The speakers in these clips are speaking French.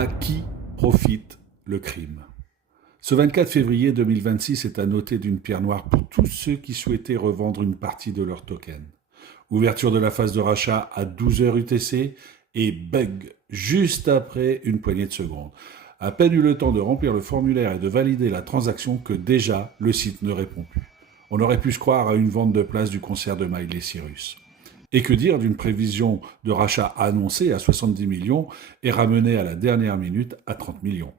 À qui profite le crime? Ce 24 février 2026 est à noter d'une pierre noire pour tous ceux qui souhaitaient revendre une partie de leur token. Ouverture de la phase de rachat à 12h UTC et bug juste après une poignée de secondes. À peine eu le temps de remplir le formulaire et de valider la transaction que déjà le site ne répond plus. On aurait pu se croire à une vente de place du concert de Miley Cyrus. Et que dire d'une prévision de rachat annoncée à 70 millions et ramenée à la dernière minute à 30 millions.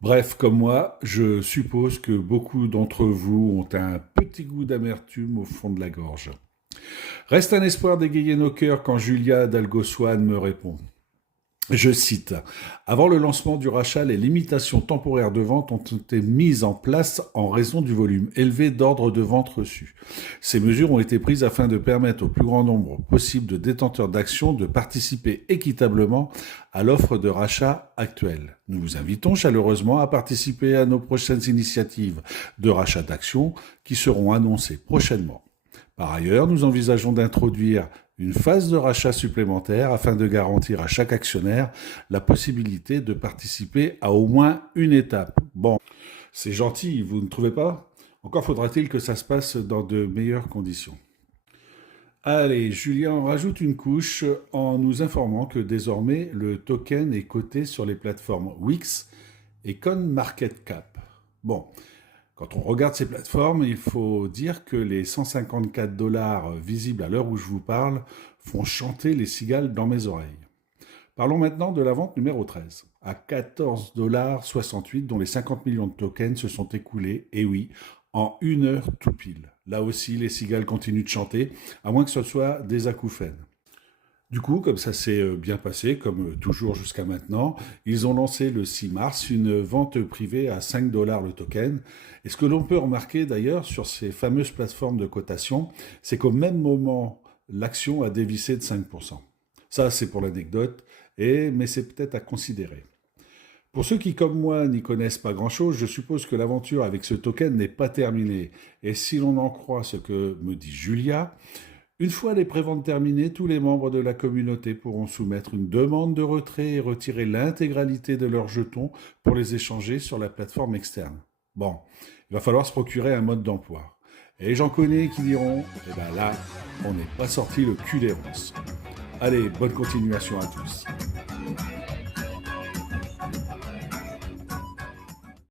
Bref, comme moi, je suppose que beaucoup d'entre vous ont un petit goût d'amertume au fond de la gorge. Reste un espoir d'égayer nos cœurs quand Julia d'Algoswan me répond. Je cite, « Avant le lancement du rachat, les limitations temporaires de vente ont été mises en place en raison du volume élevé d'ordres de vente reçus. Ces mesures ont été prises afin de permettre au plus grand nombre possible de détenteurs d'actions de participer équitablement à l'offre de rachat actuelle. Nous vous invitons chaleureusement à participer à nos prochaines initiatives de rachat d'actions qui seront annoncées prochainement. Par ailleurs, nous envisageons d'introduire une phase de rachat supplémentaire afin de garantir à chaque actionnaire la possibilité de participer à au moins une étape. Bon, c'est gentil, vous ne trouvez pas? Encore faudra-t-il que ça se passe dans de meilleures conditions. Allez, Julien en rajoute une couche en nous informant que désormais le token est coté sur les plateformes Wix et CoinMarketCap. Bon, quand on regarde ces plateformes, il faut dire que les 154 $ visibles à l'heure où je vous parle font chanter les cigales dans mes oreilles. Parlons maintenant de la vente numéro 13, à 14,68 $ dont les 50 millions de tokens se sont écoulés, et oui, en 1 heure tout pile. Là aussi, les cigales continuent de chanter, à moins que ce soit des acouphènes. Du coup, comme ça s'est bien passé, comme toujours jusqu'à maintenant, ils ont lancé le 6 mars une vente privée à 5 $ le token. Et ce que l'on peut remarquer d'ailleurs sur ces fameuses plateformes de cotation, c'est qu'au même moment, l'action a dévissé de 5%. Ça, c'est pour l'anecdote, mais c'est peut-être à considérer. Pour ceux qui, comme moi, n'y connaissent pas grand-chose, je suppose que l'aventure avec ce token n'est pas terminée. Et si l'on en croit ce que me dit Julia, une fois les préventes terminées, tous les membres de la communauté pourront soumettre une demande de retrait et retirer l'intégralité de leurs jetons pour les échanger sur la plateforme externe. Bon, il va falloir se procurer un mode d'emploi. Et j'en connais qui diront, eh ben là, on n'est pas sorti le cul des ronces. Allez, bonne continuation à tous.